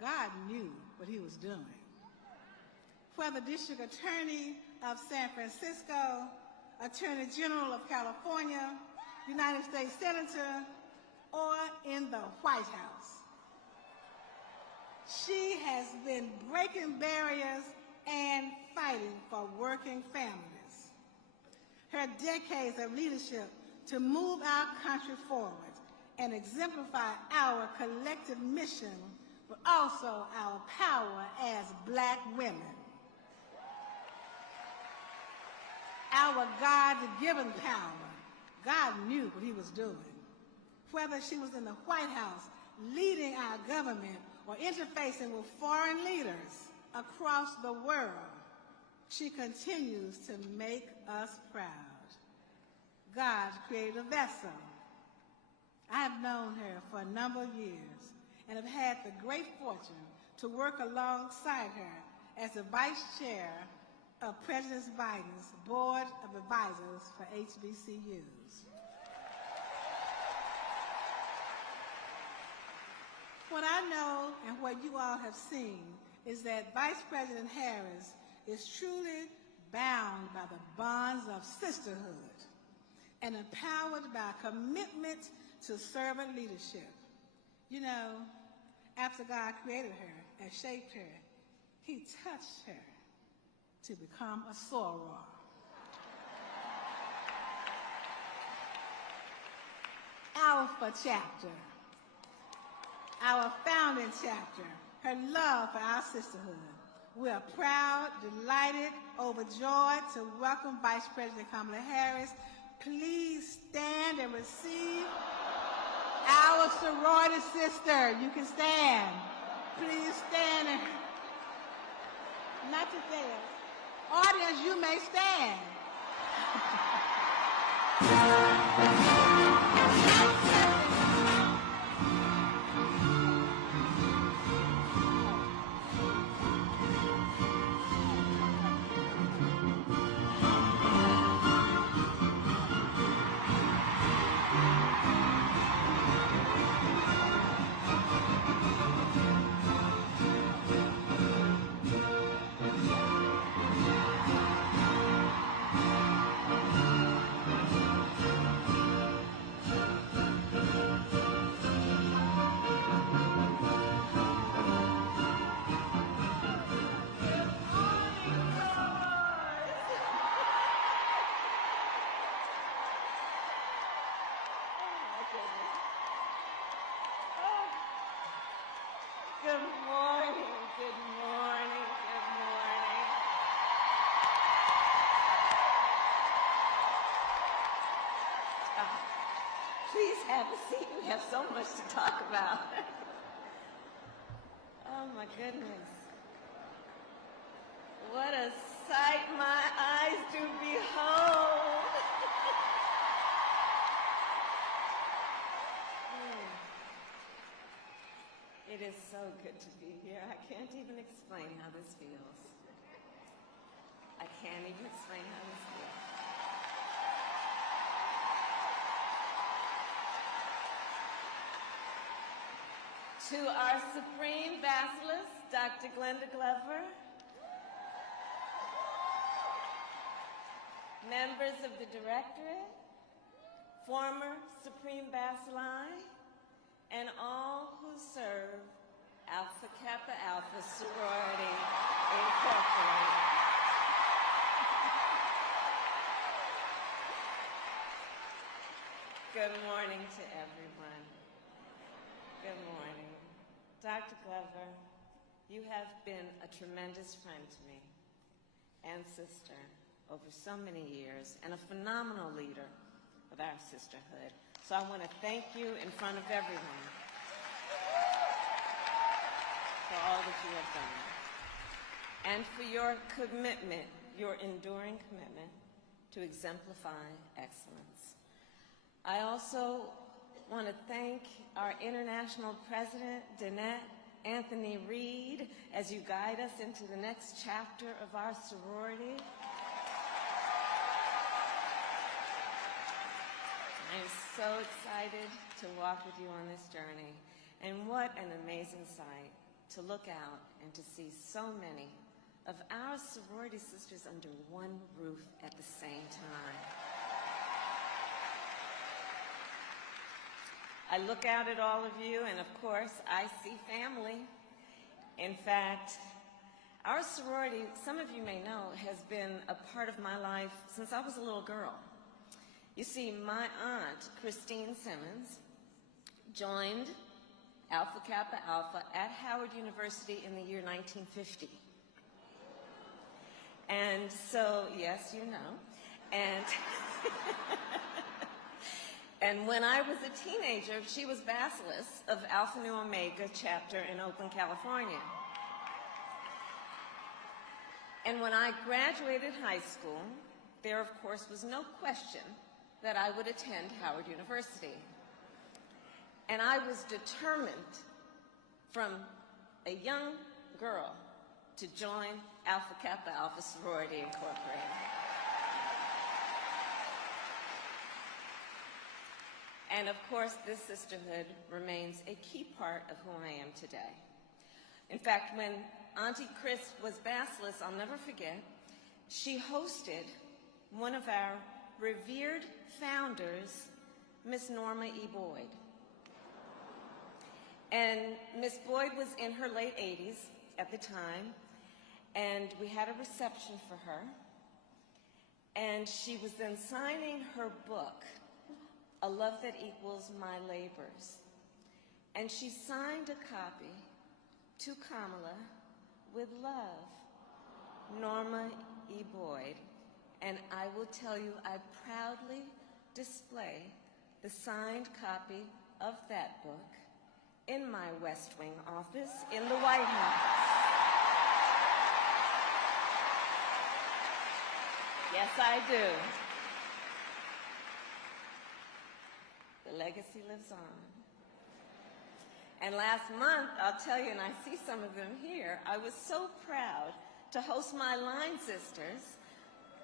God knew what he was doing. Whether District Attorney of San Francisco, Attorney General of California, United States Senator, or in the White House, she has been breaking barriers and fighting for working families. Her decades of leadership to move our country forward and exemplify our collective mission, but also our power as Black women. Our God-given power. God knew what he was doing. Whether she was in the White House leading our government or interfacing with foreign leaders across the world, she continues to make us proud. God created a vessel. I have known her for a number of years and have had the great fortune to work alongside her as the Vice Chair of President Biden's Board of Advisors for HBCUs. What I know and what you all have seen is that Vice President Harris is truly bound by the bonds of sisterhood and empowered by a commitment to servant leadership. You know, after God created her and shaped her, he touched her to become a soror. Alpha chapter, our founding chapter, her love for our sisterhood. We are proud, delighted, overjoyed to welcome Vice President Kamala Harris. Please stand and receive our sorority sister. You can stand. Please stand. And not to dance. Audience, you may stand. Please have a seat. We have so much to talk about. Oh my goodness. What a sight my eyes do behold. It is so good to be here. I can't even explain how this feels. I can't even explain how this feels. To our Supreme Basilisk, Dr. Glenda Glover, members of the Directorate, former Supreme Bacilli, and all who serve Alpha Kappa Alpha Sorority Incorporated. Good morning to everyone. Good morning. Dr. Glover, you have been a tremendous friend to me and sister over so many years and a phenomenal leader of our sisterhood. So I want to thank you in front of everyone for all that you have done and for your commitment, your enduring commitment to exemplify excellence. I also want to thank our International President, Danette Anthony Reed, as you guide us into the next chapter of our sorority. I'm so excited to walk with you on this journey. And what an amazing sight to look out and to see so many of our sorority sisters under one roof at the same time. I look out at all of you, and of course, I see family. In fact, our sorority, some of you may know, has been a part of my life since I was a little girl. You see, my aunt, Christine Simmons, joined Alpha Kappa Alpha at Howard University in the year 1950. And so, yes, you know. And, and when I was a teenager, she was Bacillus of Alpha Nu Omega chapter in Oakland, California. And when I graduated high school, there, of course, was no question that I would attend Howard University. And I was determined from a young girl to join Alpha Kappa Alpha Sorority Incorporated. And of course, this sisterhood remains a key part of who I am today. In fact, when Auntie Chris was Bacillus, I'll never forget, she hosted one of our revered founders, Miss Norma E. Boyd. And Miss Boyd was in her late 80s at the time, and we had a reception for her. And she was then signing her book, A Love That Equals My Labors. And she signed a copy to Kamala with love, Norma E. Boyd. And I will tell you, I proudly display the signed copy of that book in my West Wing office in the White House. Yes, I do. The legacy lives on. And last month, I'll tell you, and I see some of them here, I was so proud to host my line sisters,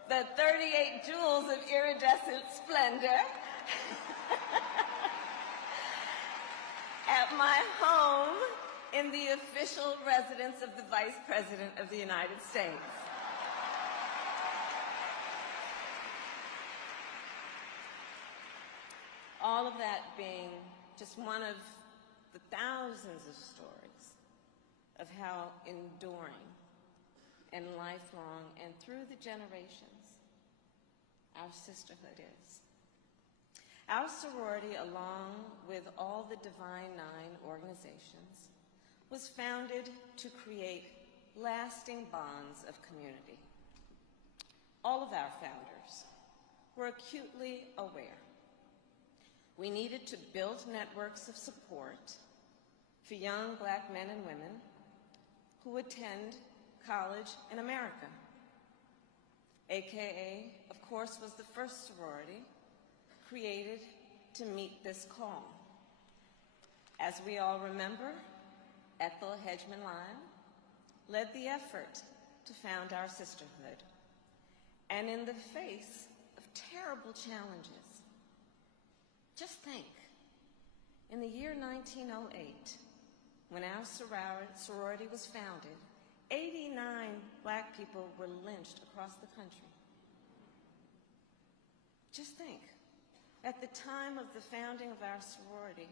the 38 jewels of iridescent splendor, at my home in the official residence of the Vice President of the United States. All of that being just one of the thousands of stories of how enduring and lifelong and through the generations our sisterhood is. Our sorority, along with all the Divine Nine organizations, was founded to create lasting bonds of community. All of our founders were acutely aware we needed to build networks of support for young Black men and women who attend college in America. AKA, of course, was the first sorority created to meet this call. As we all remember, Ethel Hedgeman Lyle led the effort to found our sisterhood. And in the face of terrible challenges, just think, in the year 1908, when our sorority was founded, 89 Black people were lynched across the country. Just think, at the time of the founding of our sorority,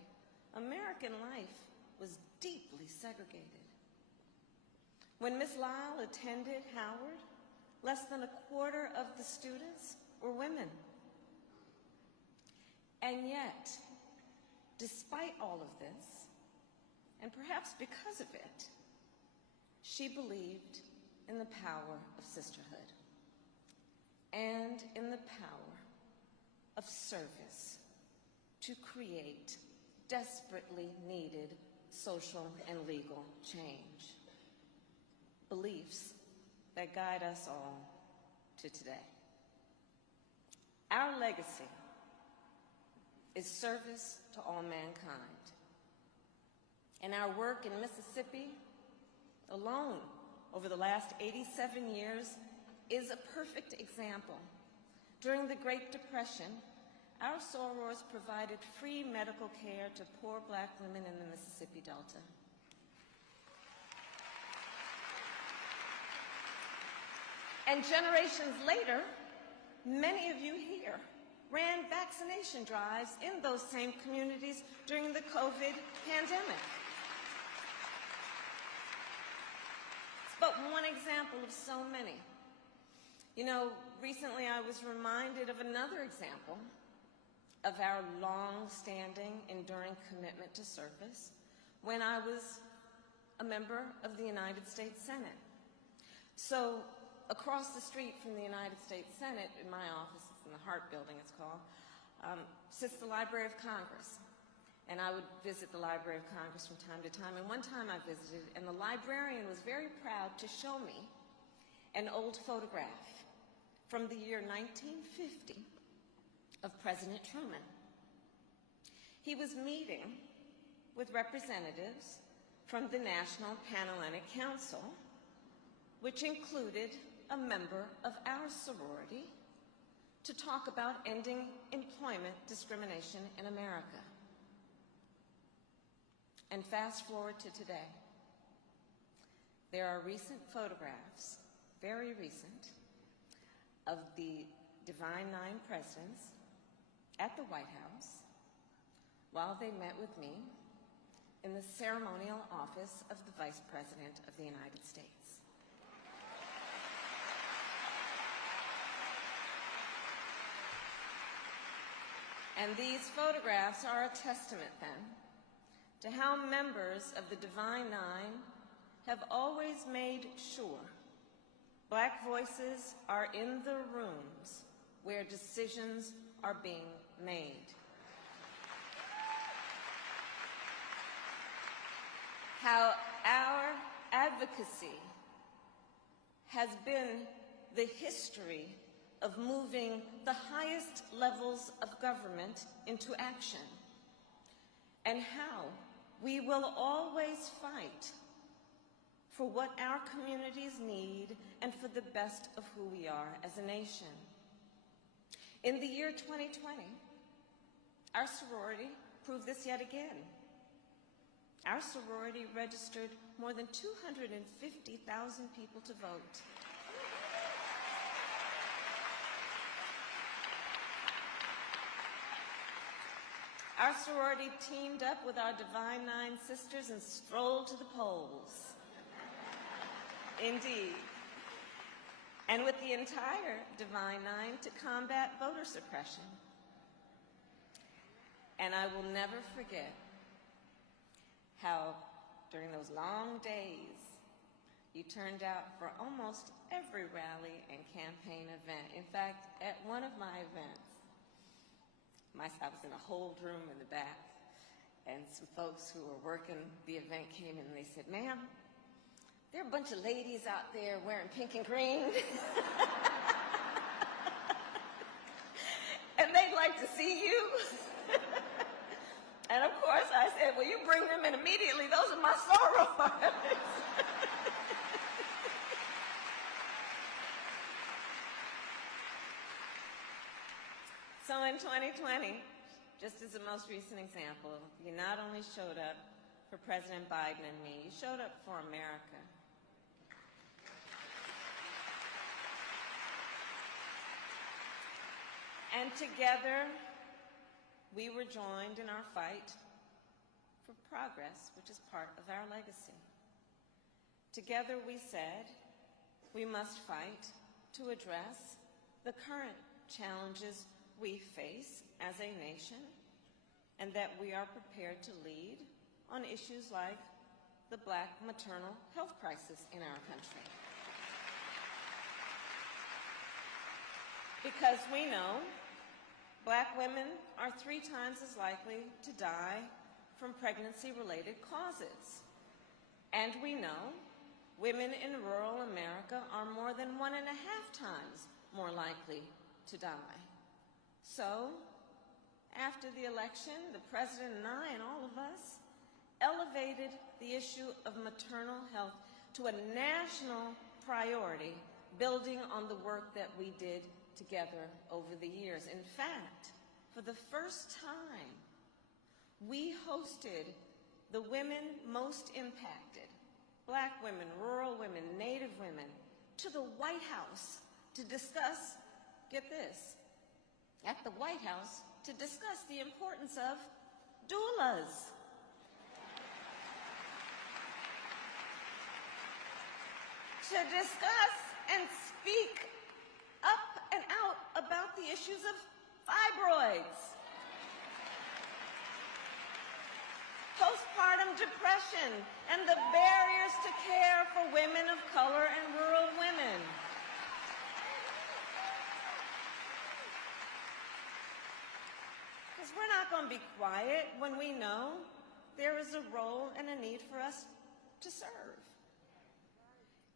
American life was deeply segregated. When Miss Lyle attended Howard, less than a quarter of the students were women. And yet, despite all of this, and perhaps because of it, she believed in the power of sisterhood and in the power of service to create desperately needed social and legal change. Beliefs that guide us all to today. Our legacy is service to all mankind. And our work in Mississippi alone over the last 87 years is a perfect example. During the Great Depression, our sorors provided free medical care to poor Black women in the Mississippi Delta. And generations later, many of you here ran vaccination drives in those same communities during the COVID pandemic. It's but one example of so many. You know, recently I was reminded of another example of our long-standing, enduring commitment to service when I was a member of the United States Senate. So, across the street from the United States Senate, in my office, it's in the Hart Building it's called, sits the Library of Congress. And I would visit the Library of Congress from time to time. And one time I visited, and the librarian was very proud to show me an old photograph from the year 1950 of President Truman. He was meeting with representatives from the National Panhellenic Council, which included a member of our sorority, to talk about ending employment discrimination in America. And fast forward to today. There are recent photographs, very recent, of the Divine Nine presidents at the White House while they met with me in the ceremonial office of the Vice President of the United States. And these photographs are a testament, then, to how members of the Divine Nine have always made sure Black voices are in the rooms where decisions are being made. How our advocacy has been the history of moving the highest levels of government into action, and how we will always fight for what our communities need and for the best of who we are as a nation. In the year 2020, our sorority proved this yet again. Our sorority registered more than 250,000 people to vote. Our sorority teamed up with our Divine Nine sisters and strolled to the polls. Indeed. And with the entire Divine Nine to combat voter suppression. And I will never forget how, during those long days, you turned out for almost every rally and campaign event. In fact, at one of my events, I was in a hold room in the back, and some folks who were working the event came in and they said, "Ma'am, there are a bunch of ladies out there wearing pink and green, and they'd like to see you." And of course I said, "Well, you bring them in immediately. Those are my sorors." So in 2020, just as the most recent example, you not only showed up for President Biden and me, you showed up for America. And together, we were joined in our fight for progress, which is part of our legacy. Together, we said, we must fight to address the current challenges we face as a nation, and that we are prepared to lead on issues like the Black maternal health crisis in our country. Because we know Black women are 3 times as likely to die from pregnancy-related causes. And we know women in rural America are more than 1.5 times more likely to die. So, after the election, the President and I and all of us elevated the issue of maternal health to a national priority, building on the work that we did together over the years. In fact, for the first time, we hosted the women most impacted, Black women, rural women, Native women, to the White House to discuss, get this, at the White House to discuss the importance of doulas. To discuss and speak up and out about the issues of fibroids, postpartum depression, and the barriers to care for women of color and rural women. Because we're not going to be quiet when we know there is a role and a need for us to serve.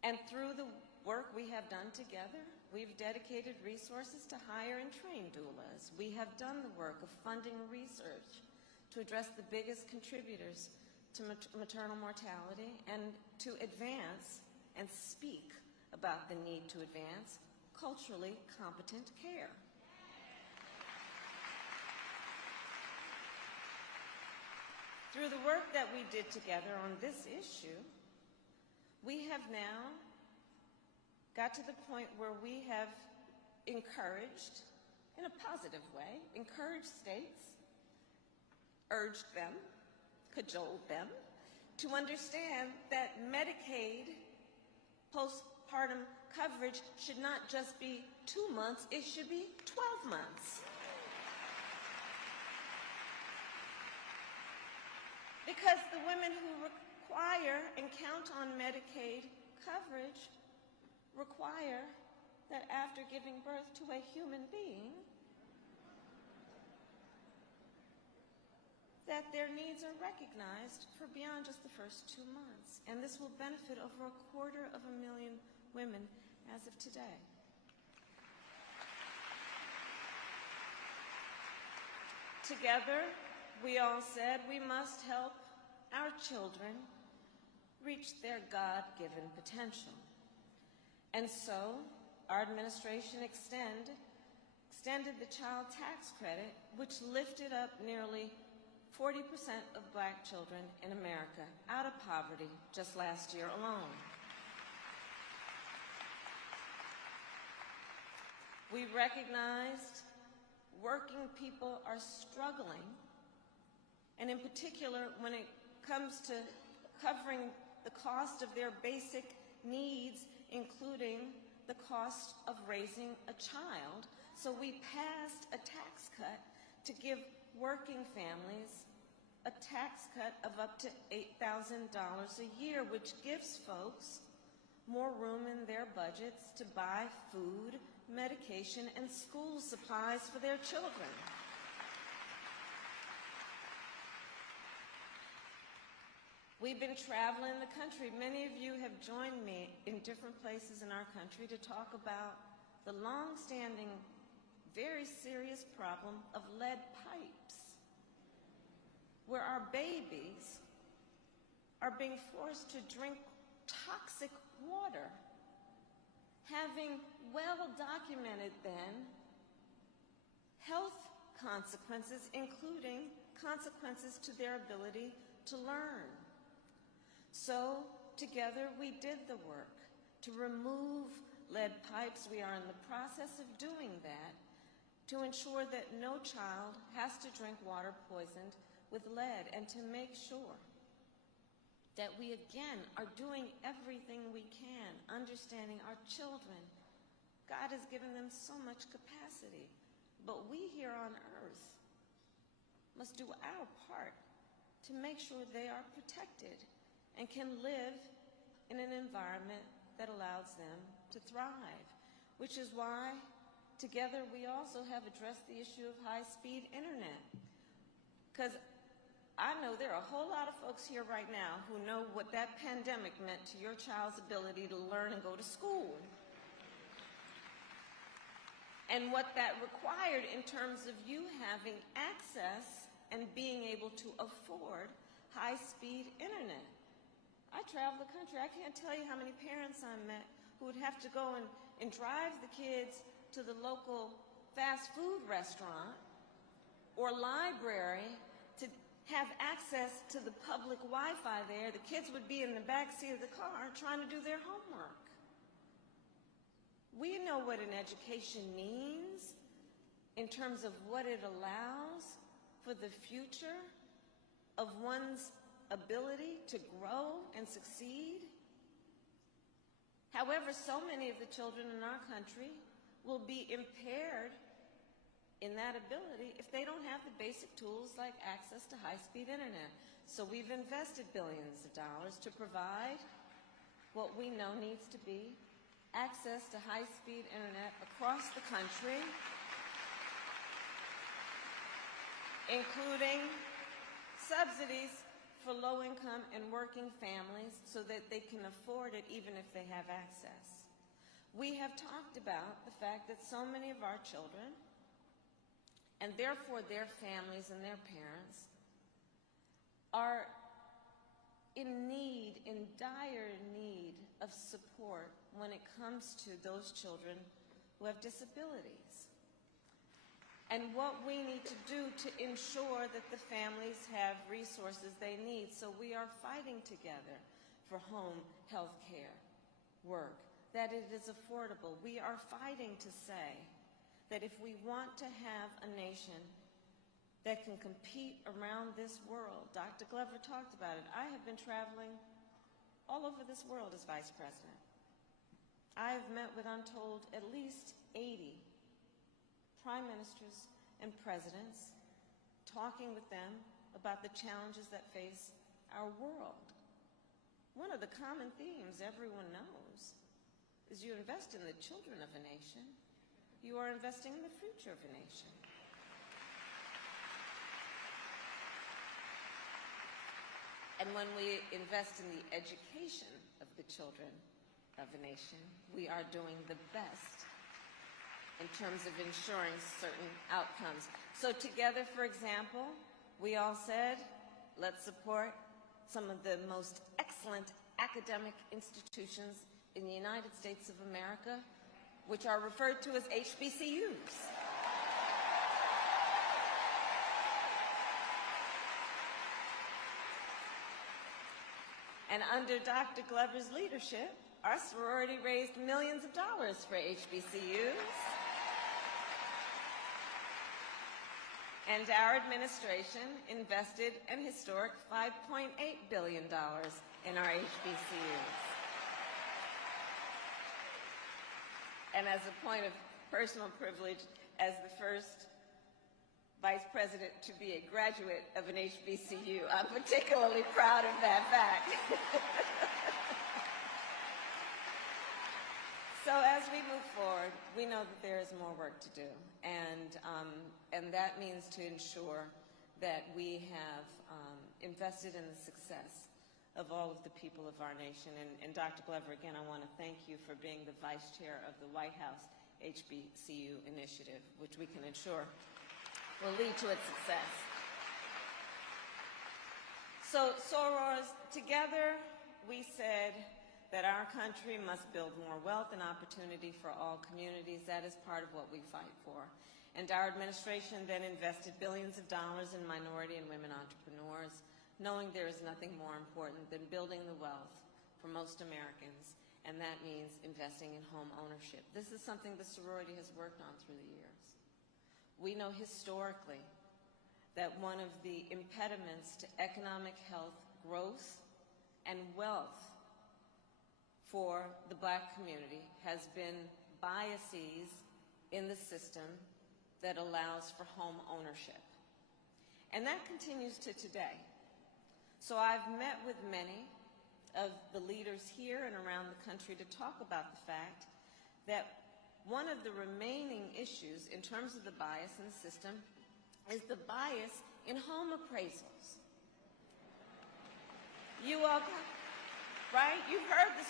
And through the work we have done together, we've dedicated resources to hire and train doulas. We have done the work of funding research to address the biggest contributors to maternal mortality and to advance and speak about the need to advance culturally competent care. Through the work that we did together on this issue, we have now got to the point where we have encouraged, in a positive way, encouraged states, urged them, cajoled them, to understand that Medicaid postpartum coverage should not just be 2 months, it should be 12 months. Because the women who require and count on Medicaid coverage require that after giving birth to a human being, that their needs are recognized for beyond just the first 2 months. And this will benefit over 250,000 women as of today. Together, we all said we must help our children reach their God-given potential. And so, our administration extended the child tax credit, which lifted up nearly 40% of Black children in America out of poverty just last year alone. We recognized working people are struggling, and in particular when it comes to covering the cost of their basic needs, including the cost of raising a child. So we passed a tax cut to give working families a tax cut of up to $8,000 a year, which gives folks more room in their budgets to buy food, medication, and school supplies for their children. We've been traveling the country. Many of you have joined me in different places in our country to talk about the long-standing, very serious problem of lead pipes, where our babies are being forced to drink toxic water, having well-documented then health consequences, including consequences to their ability to learn. So, together we did the work to remove lead pipes. We are in the process of doing that to ensure that no child has to drink water poisoned with lead, and to make sure that we again are doing everything we can, understanding our children. God has given them so much capacity, but we here on earth must do our part to make sure they are protected and can live in an environment that allows them to thrive, which is why together we also have addressed the issue of high-speed internet. Because I know there are a whole lot of folks here right now who know what that pandemic meant to your child's ability to learn and go to school, and what that required in terms of you having access and being able to afford high-speed internet. I travel the country. I can't tell you how many parents I met who would have to go and drive the kids to the local fast food restaurant or library to have access to the public Wi-Fi there. The kids would be in the back seat of the car trying to do their homework. We know what an education means in terms of what it allows for the future of one's ability to grow and succeed. However, so many of the children in our country will be impaired in that ability if they don't have the basic tools like access to high-speed internet. So we've invested billions of dollars to provide what we know needs to be access to high-speed internet across the country, including subsidies for low-income and working families so that they can afford it even if they have access. We have talked about the fact that so many of our children, and therefore their families and their parents, are in need, in dire need of support when it comes to those children who have disabilities. And what we need to do to ensure that the families have resources they need. So we are fighting together for home health care, work, that it is affordable. We are fighting to say that if we want to have a nation that can compete around this world, Dr. Glover talked about it. I have been traveling all over this world as vice president. I have met with, I'm told, at least 80 prime ministers and presidents, talking with them about the challenges that face our world. One of the common themes everyone knows is you invest in the children of a nation, you are investing in the future of a nation. And when we invest in the education of the children of a nation, we are doing the best in terms of ensuring certain outcomes. So together, for example, we all said, let's support some of the most excellent academic institutions in the United States of America, which are referred to as HBCUs. And under Dr. Glover's leadership, our sorority raised millions of dollars for HBCUs. And our administration invested an historic $5.8 billion in our HBCUs. And as a point of personal privilege, as the first vice president to be a graduate of an HBCU, I'm particularly proud of that fact. So as we move forward, we know that there is more work to do, and that means to ensure that we have invested in the success of all of the people of our nation. And Dr. Glover, again, I want to thank you for being the vice chair of the White House HBCU initiative, which we can ensure will lead to its success. So, sorors, together we said that our country must build more wealth and opportunity for all communities. That is part of what we fight for. And our administration then invested billions of dollars in minority and women entrepreneurs, knowing there is nothing more important than building the wealth for most Americans, and that means investing in home ownership. This is something the sorority has worked on through the years. We know historically that one of the impediments to economic health, growth, and wealth for the Black community has been biases in the system that allows for home ownership. And that continues to today. So I've met with many of the leaders here and around the country to talk about the fact that one of the remaining issues in terms of the bias in the system is the bias in home appraisals. You all, right? You've heard the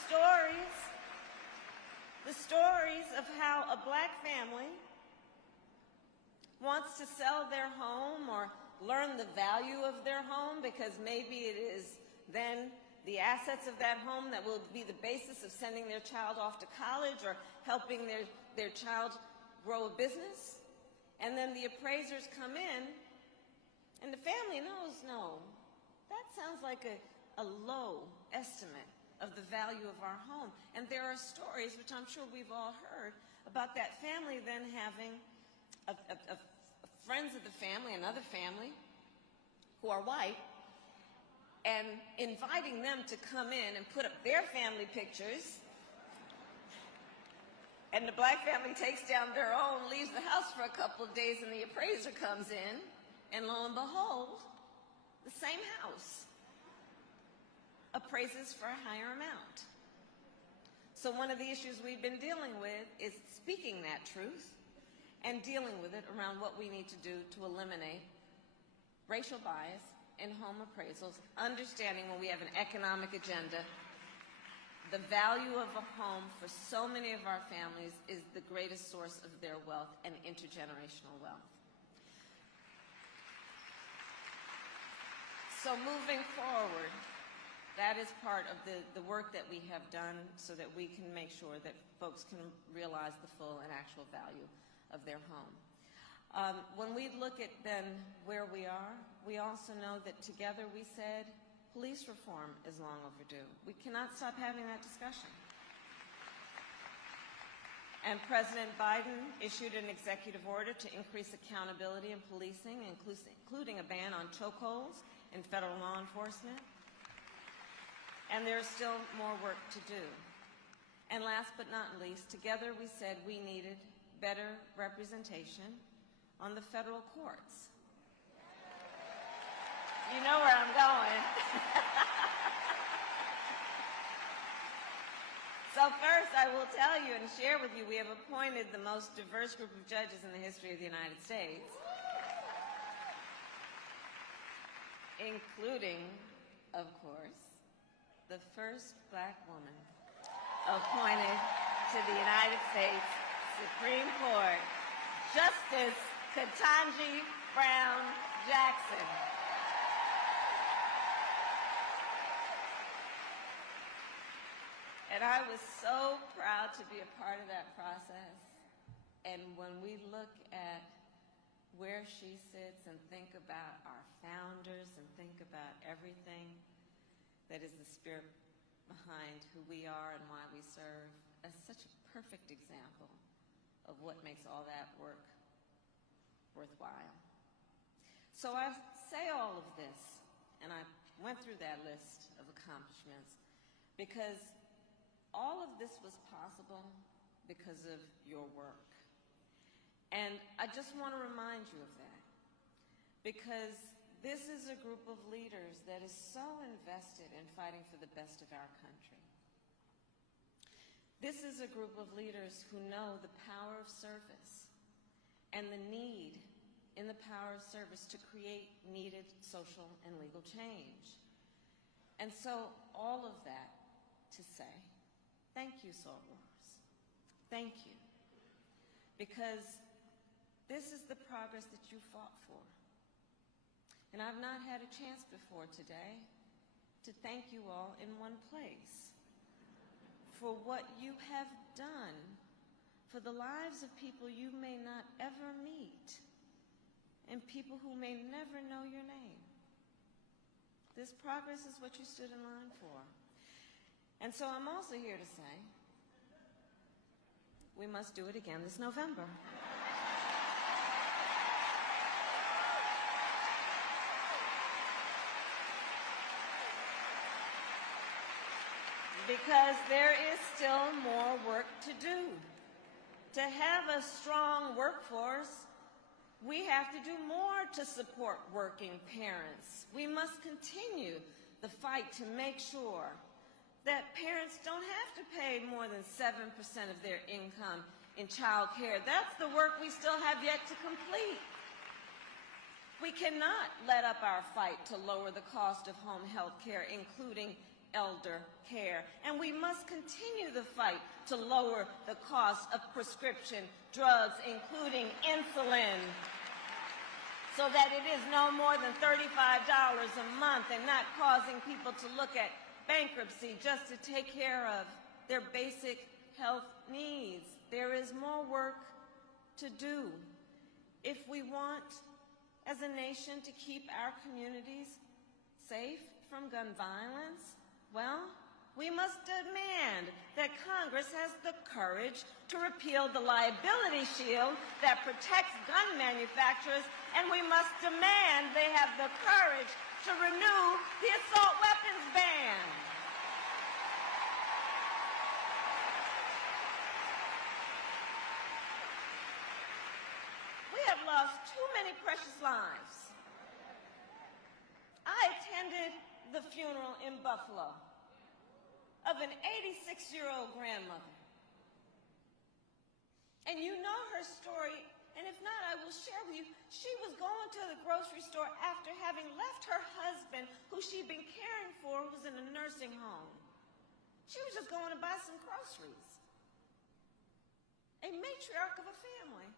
stories of how a Black family wants to sell their home or learn the value of their home because maybe it is then the assets of that home that will be the basis of sending their child off to college or helping their child grow a business. And then the appraisers come in and the family knows, no, that sounds like a low estimate. of the value of our home. And there are stories, which I'm sure we've all heard, about that family then having friends of the family, another family, who are white, and inviting them to come in and put up their family pictures. And the black family takes down their own, leaves the house for a couple of days, and the appraiser comes in, and lo and behold, the same house appraises for a higher amount. So one of the issues we've been dealing with is speaking that truth and dealing with it around what we need to do to eliminate racial bias in home appraisals, understanding when we have an economic agenda, the value of a home for so many of our families is the greatest source of their wealth and intergenerational wealth. So moving forward, that is part of the work that we have done so that we can make sure that folks can realize the full and actual value of their home. When we look at then where we are, we also know that together we said police reform is long overdue. We cannot stop having that discussion. And President Biden issued an executive order to increase accountability in policing, including a ban on chokeholds in federal law enforcement. And there's still more work to do. And last but not least, together we said we needed better representation on the federal courts. You know where I'm going. So first, I will tell you and share with you, we have appointed the most diverse group of judges in the history of the United States, including, of course, the first black woman appointed to the United States Supreme Court, Justice Ketanji Brown Jackson. And I was so proud to be a part of that process. And when we look at where she sits and think about our founders and think about everything that is the spirit behind who we are and why we serve, as such a perfect example of what makes all that work worthwhile. So I say all of this, and I went through that list of accomplishments, because all of this was possible because of your work. And I just want to remind you of that, because this is a group of leaders that is so invested in fighting for the best of our country. This is a group of leaders who know the power of service and the need in the power of service to create needed social and legal change. And so all of that to say, thank you, Sorors. Thank you. Because this is the progress that you fought for. And I've not had a chance before today to thank you all in one place for what you have done for the lives of people you may not ever meet and people who may never know your name. This progress is what you stood in line for. And so I'm also here to say we must do it again this November. Because there is still more work to do. To have a strong workforce, we have to do more to support working parents. We must continue the fight to make sure that parents don't have to pay more than 7% of their income in child care. That's the work we still have yet to complete. We cannot let up our fight to lower the cost of home health care, including elder care. And we must continue the fight to lower the cost of prescription drugs, including insulin, so that it is no more than $35 a month and not causing people to look at bankruptcy just to take care of their basic health needs. There is more work to do if we want, as a nation, to keep our communities safe from gun violence. Well, we we must demand that Congress has the courage to repeal the liability shield that protects gun manufacturers, and we must demand they have the courage to renew the assault weapons ban. We have lost too many precious lives. I attended the funeral in Buffalo of an 86-year-old grandmother. And you know her story, and if not, I will share with you. She was going to the grocery store after having left her husband, who she'd been caring for, who was in a nursing home. She was just going to buy some groceries. A matriarch of a family.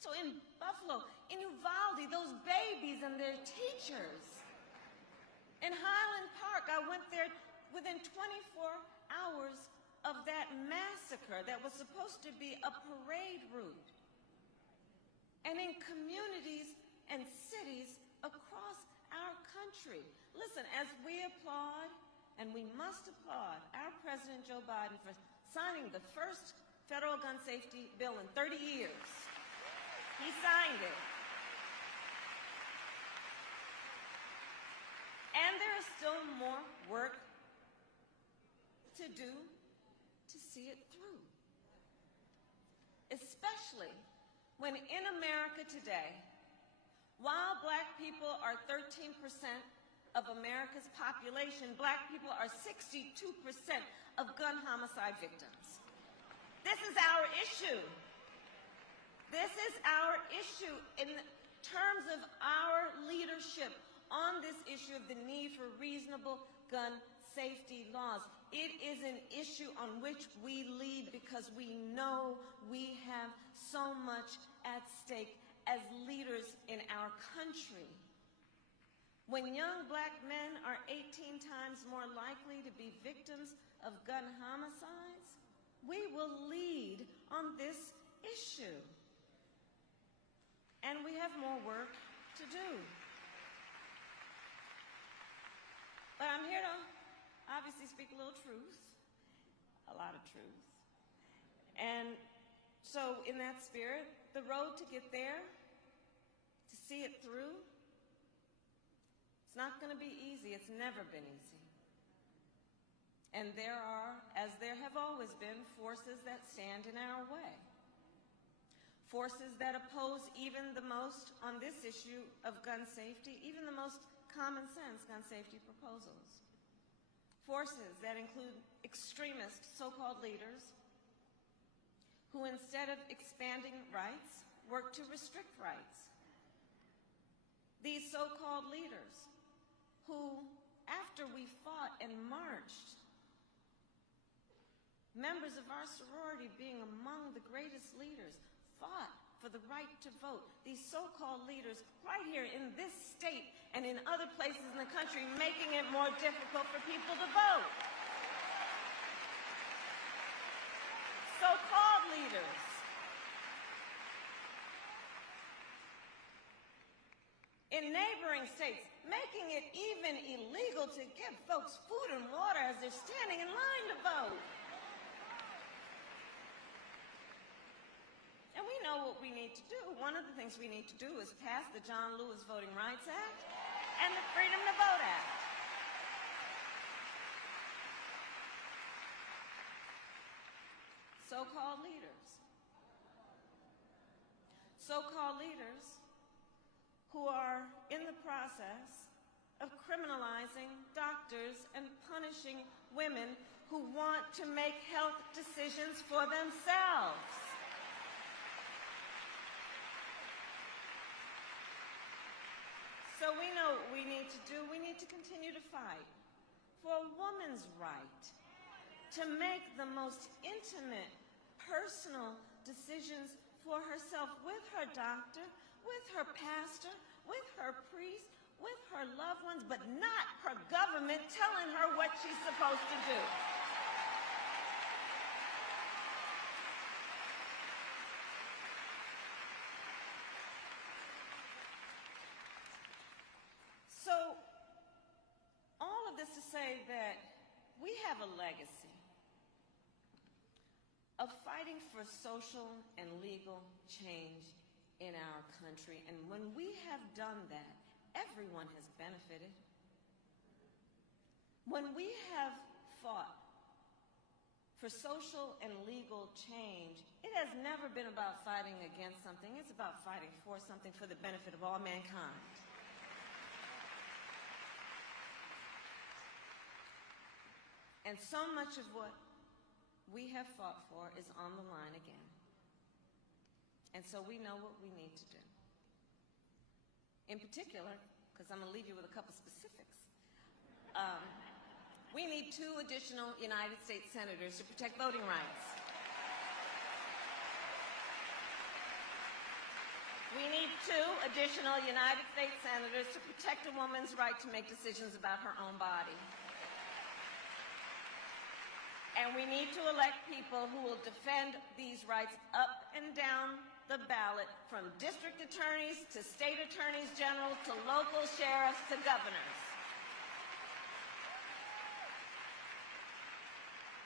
So in Buffalo, in Uvalde, those babies and their teachers. In Highland Park, I went there within 24 hours of that massacre that was supposed to be a parade route. And in communities and cities across our country. Listen, as we applaud, and we must applaud, our President Joe Biden for signing the first federal gun safety bill in 30 years. He signed it. And there is still more work to do to see it through. Especially when in America today, while black people are 13% of America's population, black people are 62% of gun homicide victims. This is our issue. This is our issue in terms of our leadership on this issue of the need for reasonable gun safety laws. It is an issue on which we lead because we know we have so much at stake as leaders in our country. When young black men are 18 times more likely to be victims of gun homicides, we will lead on this issue. And we have more work to do. But I'm here to obviously speak a little truth, a lot of truth. And so in that spirit, the road to get there, to see it through, it's not going to be easy. It's never been easy. And there are, as there have always been, forces that stand in our way. Forces that oppose even the most on this issue of gun safety, even the most common sense gun safety proposals. Forces that include extremist so-called leaders who, instead of expanding rights, work to restrict rights. These so-called leaders who, after we fought and marched, members of our sorority being among the greatest leaders, fought for the right to vote. These so-called leaders right here in this state and in other places in the country making it more difficult for people to vote. So-called leaders. In neighboring states, making it even illegal to give folks food and water as they're standing in line to vote. And we know what we need to do. One of the things we need to do is pass the John Lewis Voting Rights Act and the Freedom to Vote Act. So-called leaders. So-called leaders who are in the process of criminalizing doctors and punishing women who want to make health decisions for themselves. So we know what we need to do. We need to continue to fight for a woman's right to make the most intimate, personal decisions for herself with her doctor, with her pastor, with her priest, with her loved ones, but not her government telling her what she's supposed to do. So, all of this to say that we have a legacy of fighting for social and legal change in our country. And when we have done that, everyone has benefited. When we have fought for social and legal change, it has never been about fighting against something. It's about fighting for something for the benefit of all mankind. And so much of what we have fought for is on the line again. And so we know what we need to do. In particular, because I'm going to leave you with a couple specifics, we need 2 additional United States senators to protect voting rights. We need 2 additional United States senators to protect a woman's right to make decisions about her own body. And we need to elect people who will defend these rights up and down the ballot, from district attorneys to state attorneys general to local sheriffs to governors.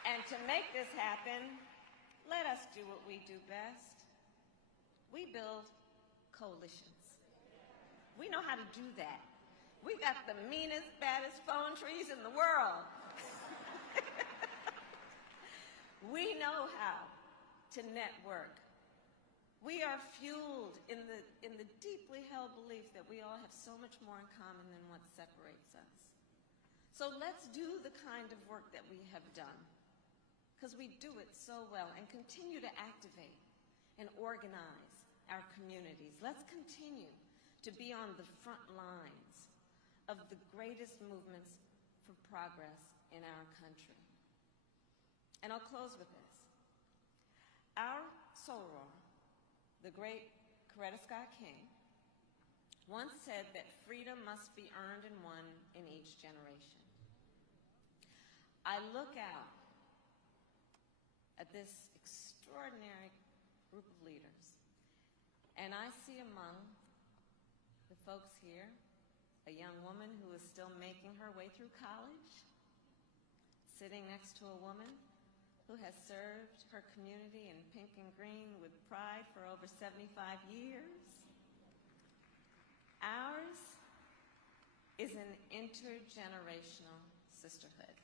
And to make this happen, let us do what we do best. We build coalitions. We know how to do that. We got the meanest, baddest phone trees in the world. We know how to network. We are fueled in the deeply held belief that we all have so much more in common than what separates us. So let's do the kind of work that we have done, because we do it so well, and continue to activate and organize our communities. Let's continue to be on the front lines of the greatest movements for progress in our country. And I'll close with this. Our soror, the great Coretta Scott King, once said that freedom must be earned and won in each generation. I look out at this extraordinary group of leaders, and I see among the folks here a young woman who is still making her way through college, sitting next to a woman who has served her community in pink and green with pride for over 75 years. Ours is an intergenerational sisterhood.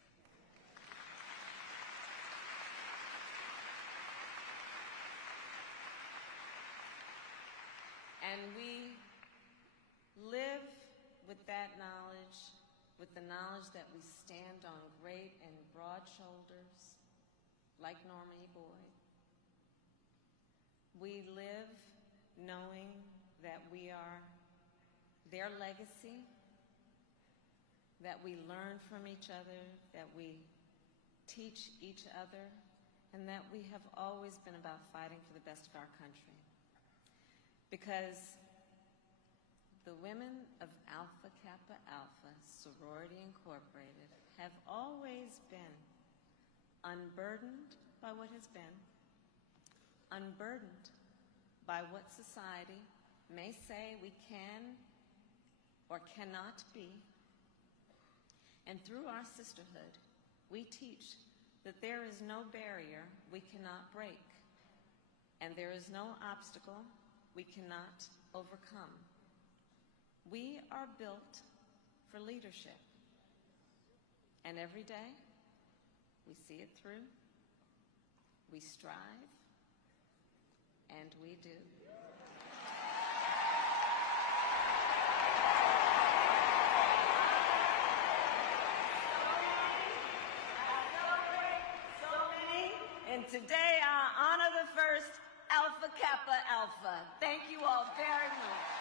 And we live with that knowledge, with the knowledge that we stand on great and broad shoulders, like Norma E. Boyd. We live knowing that we are their legacy, that we learn from each other, that we teach each other, and that we have always been about fighting for the best of our country. Because the women of Alpha Kappa Alpha, Sorority Incorporated, have always been unburdened by what has been, unburdened by what society may say we can or cannot be. And through our sisterhood, we teach that there is no barrier we cannot break, and there is no obstacle we cannot overcome. We are built for leadership, and every day we see it through, we strive, and we do. And today I honor the first Alpha Kappa Alpha. Thank you all very much.